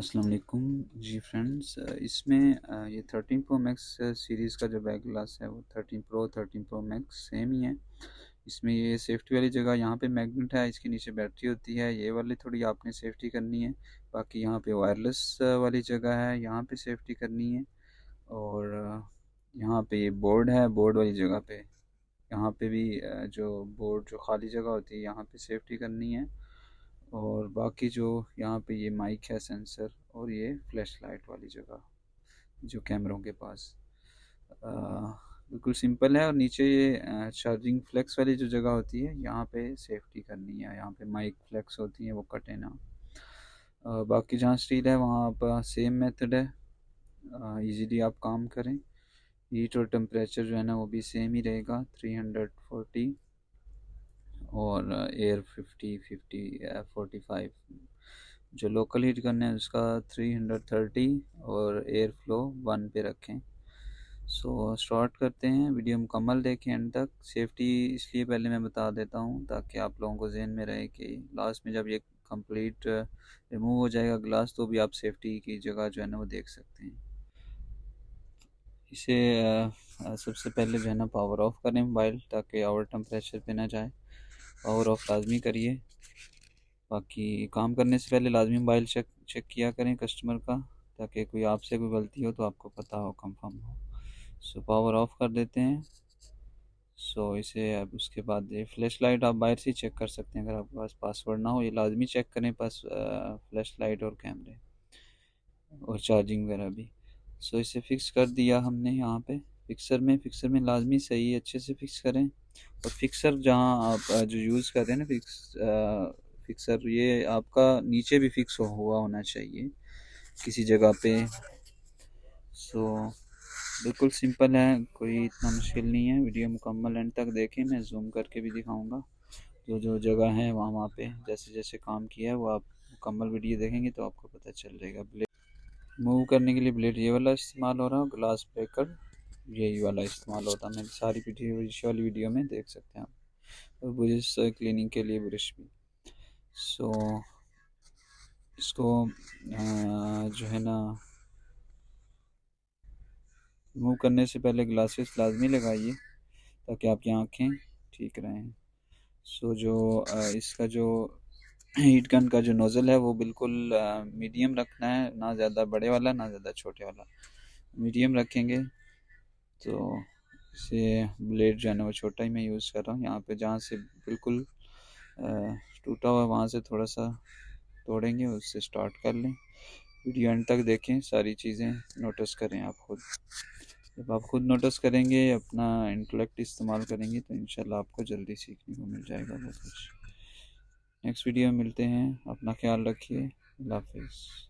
अस्सलाम वालेकुम जी फ्रेंड्स। इसमें ये 13 प्रो मैक्स सीरीज़ का जो बैक ग्लास है वो 13 प्रो 13 प्रो मैक्स सेम ही है। इसमें ये सेफ्टी वाली जगह यहाँ पे मैग्नेट है, इसके नीचे बैटरी होती है, ये वाली थोड़ी आपने सेफ्टी करनी है। बाकी यहाँ पे वायरलेस वाली जगह है, यहाँ पे सेफ्टी करनी है। और यहाँ पे ये बोर्ड है, बोर्ड वाली जगह पे यहाँ पे भी जो बोर्ड जो खाली जगह होती है यहाँ पे सेफ्टी करनी है। और बाकी जो यहाँ पे ये माइक है, सेंसर, और ये फ्लैश लाइट वाली जगह जो कैमरों के पास अ, बिल्कुल सिंपल है। और नीचे ये चार्जिंग फ्लेक्स वाली जो जगह होती है यहाँ पे सेफ्टी करनी है, यहाँ पे माइक फ्लेक्स होती है वो कटे ना। बाकी जहाँ स्टील है वहाँ पर सेम मेथड है, इजीली आप काम करें। हीट और टेम्परेचर जो है ना वो भी सेम ही रहेगा, 340 और एयर 45 जो लोकल हीट करना है उसका 330 और एयर फ्लो 1 पे रखें। सो स्टार्ट करते हैं, वीडियो मुकम्मल देखें एंड तक। सेफ्टी इसलिए पहले मैं बता देता हूँ ताकि आप लोगों को जहन में रहे कि लास्ट में जब ये कंप्लीट रिमूव हो जाएगा ग्लास तो भी आप सेफ्टी की जगह जो है ना वो देख सकते हैं। इसे सबसे पहले जो है ना पावर ऑफ करें मोबाइल, ताकि आवर टेम्परेचर पे ना जाए। पावर ऑफ लाजमी करिए। बाकी काम करने से पहले लाजमी मोबाइल चेक चेक किया करें कस्टमर का, ताकि कोई आपसे कोई गलती हो तो आपको पता हो, कंफर्म हो। सो पावर ऑफ कर देते हैं। सो इसे अब उसके बाद ये फ्लैश लाइट आप बाहर से चेक कर सकते हैं, अगर आपके पास पासवर्ड ना हो ये लाजमी चेक करें पास फ्लैश लाइट और कैमरे और चार्जिंग वगैरह भी। सो इसे फिक्स कर दिया हमने यहाँ पे फिक्सर में लाजमी सही अच्छे से फिक्स करें। और फिक्सर जहाँ आप जो यूज़ कर रहे हैं ना फिक्सर ये आपका नीचे भी फिक्स हुआ होना चाहिए किसी जगह पे। सो बिल्कुल सिंपल है, कोई इतना मुश्किल नहीं है। वीडियो मुकम्मल एंड तक देखें, मैं जूम करके भी दिखाऊंगा जो जो जगह है वहाँ वहाँ पे जैसे जैसे काम किया है वो आप मुकम्मल वीडियो देखेंगे तो आपको पता चल जाएगा। ब्लेड मूव करने के लिए ब्लेड ये वाला इस्तेमाल हो रहा है, ग्लास ब्रेकर यही वाला इस्तेमाल होता है। मेरी सारी वाली वीडियो में देख सकते हैं आप। और ब्रश क्लीनिंग के लिए ब्रश भी। सो इसको जो है ना मूव करने से पहले ग्लासेस लाजमी लगाइए ताकि आपकी आँखें ठीक रहें। सो जो इसका जो हीट गन का जो नोज़ल है वो बिल्कुल मीडियम रखना है, ना ज़्यादा बड़े वाला ना ज़्यादा छोटे वाला, मीडियम रखेंगे। तो इसे ब्लेड जो है ना वो छोटा ही मैं यूज़ कर रहा हूँ। यहाँ पे जहाँ से बिल्कुल टूटा हुआ वहाँ से थोड़ा सा तोड़ेंगे, उससे स्टार्ट कर लें। वीडियो एंड तक देखें, सारी चीज़ें नोटिस करें आप खुद। जब आप खुद नोटिस करेंगे, अपना इंटेलेक्ट इस्तेमाल करेंगे तो इंशाल्लाह आपको जल्दी सीखने को मिल जाएगा बहुत कुछ। नेक्स्ट वीडियो में मिलते हैं, अपना ख्याल रखिए, अल्लाह हाफिज़।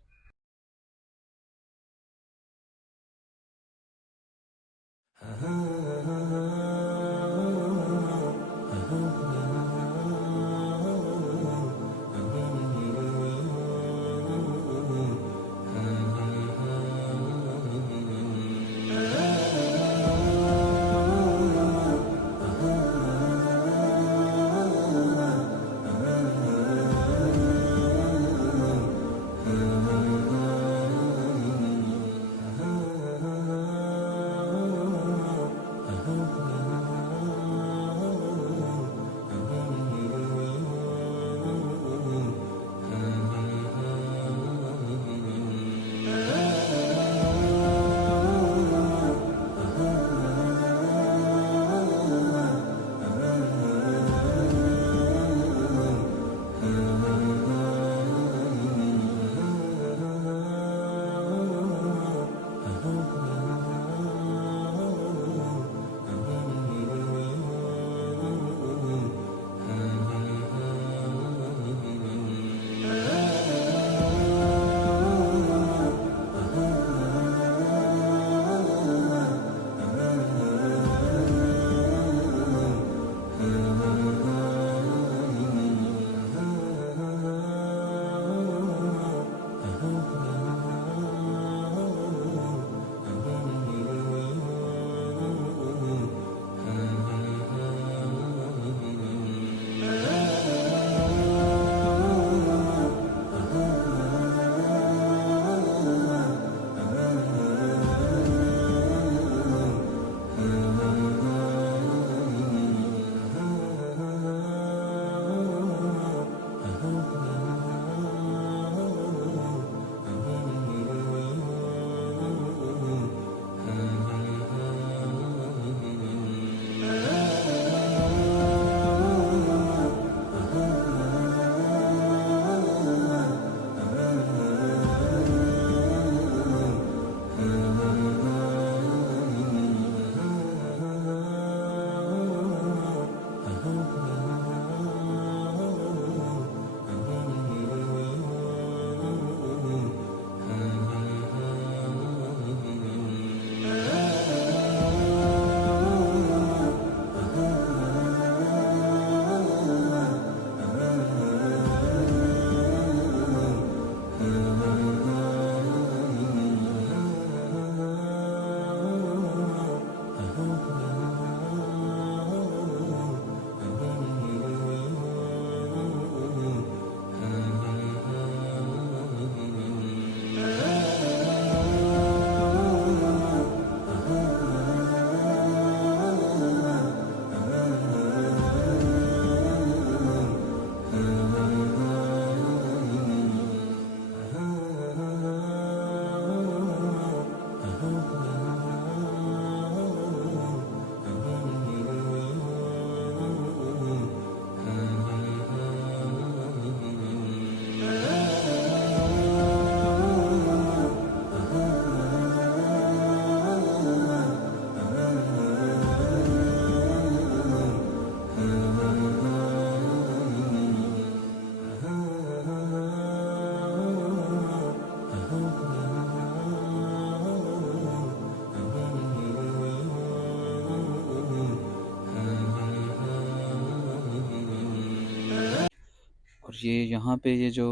ये यहाँ पे ये जो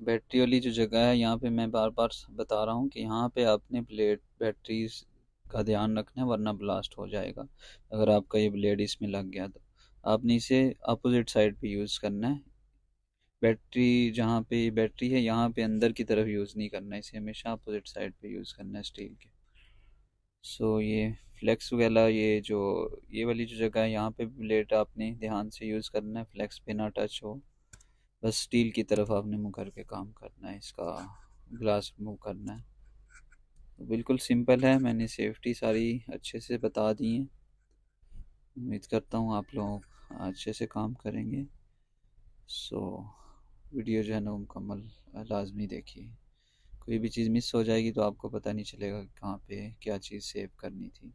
बैटरी वाली जो जगह है, यहाँ पे मैं बार बार बता रहा हूँ कि यहाँ पे आपने ब्लेड बैटरीज का ध्यान रखना है, वरना ब्लास्ट हो जाएगा अगर आपका ये ब्लेड इसमें लग गया तो। आपने इसे अपोजिट साइड पे यूज़ करना है। बैटरी जहाँ पे बैटरी है यहाँ पे अंदर की तरफ यूज़ नहीं करना है, इसे हमेशा अपोजिट साइड पे यूज़ करना है स्टील के। सो ये फ्लेक्स वगैरह, ये वाली जो जगह है यहाँ पे ब्लेड आपने ध्यान से यूज़ करना है, फ्लेक्स पे ना टच हो। बस स्टील की तरफ आपने मुँह करके काम करना है, इसका ग्लास रिमूव करना है। तो बिल्कुल सिंपल है, मैंने सेफ्टी सारी अच्छे से बता दी है। उम्मीद करता हूँ आप लोग अच्छे से काम करेंगे। सो वीडियो जो है ना मुकम्मल लाजमी देखिए। कोई भी चीज़ मिस हो जाएगी तो आपको पता नहीं चलेगा कि कहाँ पे क्या चीज़ सेव करनी थी।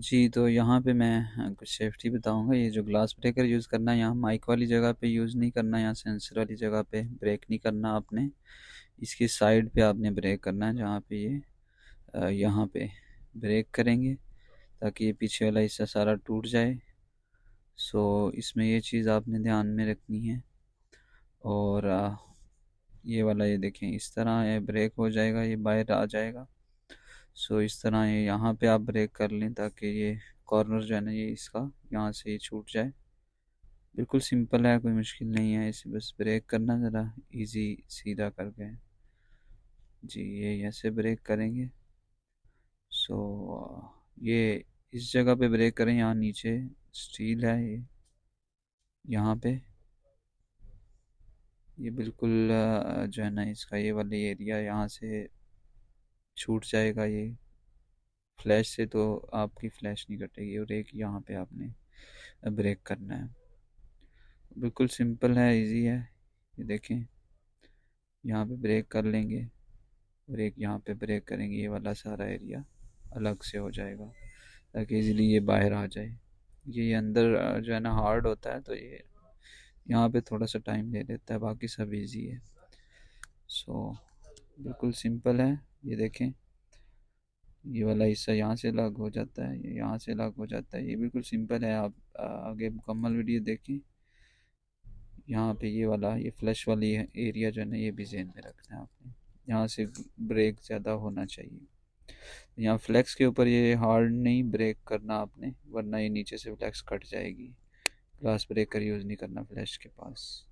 जी, तो यहाँ पे मैं कुछ सेफ्टी बताऊंगा। ये जो ग्लास ब्रेकर यूज़ करना है, यहाँ माइक वाली जगह पे यूज़ नहीं करना, यहाँ सेंसर वाली जगह पे ब्रेक नहीं करना आपने। इसकी साइड पे आपने ब्रेक करना है, जहाँ पे ये यहाँ पे ब्रेक करेंगे ताकि ये पीछे वाला हिस्सा सारा टूट जाए। सो इसमें ये चीज़ आपने ध्यान में रखनी है। और ये वाला ये देखें, इस तरह ये ब्रेक हो जाएगा, ये बाहर आ जाएगा। सो इस तरह ये यहाँ पे आप ब्रेक कर लें ताकि ये कॉर्नर जो है ना, ये इसका यहाँ से ये छूट जाए। बिल्कुल सिंपल है, कोई मुश्किल नहीं है, इसे बस ब्रेक करना ज़रा इजी सीधा करके। जी, ये ऐसे ब्रेक करेंगे। सो ये इस जगह पे ब्रेक करें, यहाँ नीचे स्टील है ये, यहाँ पे ये बिल्कुल जो है ना, इसका ये वाली एरिया यहाँ से छूट जाएगा। ये फ्लैश से तो आपकी फ्लैश नहीं कटेगी। और एक यहाँ पे आपने ब्रेक करना है। बिल्कुल सिंपल है, इजी है। ये देखें, यहाँ पे ब्रेक कर लेंगे और एक यहाँ पे ब्रेक करेंगे, ये वाला सारा एरिया अलग से हो जाएगा ताकि इजीली ये बाहर आ जाए। ये अंदर जो है ना हार्ड होता है, तो ये यहाँ पे थोड़ा सा टाइम ले लेता है, बाकी सब इजी है। सो बिल्कुल सिंपल है। ये देखें, ये वाला हिस्सा यहाँ से लग हो जाता है, ये यहाँ से लग हो जाता है। ये बिल्कुल सिंपल है। आप आगे मुकम्मल वीडियो देखें। यहाँ पे ये वाला, ये फ्लैश वाली एरिया जो है ना, ये भी ज़हन में रखना है आपने। यहाँ से ब्रेक ज़्यादा होना चाहिए। यहाँ फ्लैक्स के ऊपर ये हार्ड नहीं ब्रेक करना आपने, वरना ये नीचे से फ्लैक्स कट जाएगी। ग्लास ब्रेकर यूज़ नहीं करना फ्लैश के पास।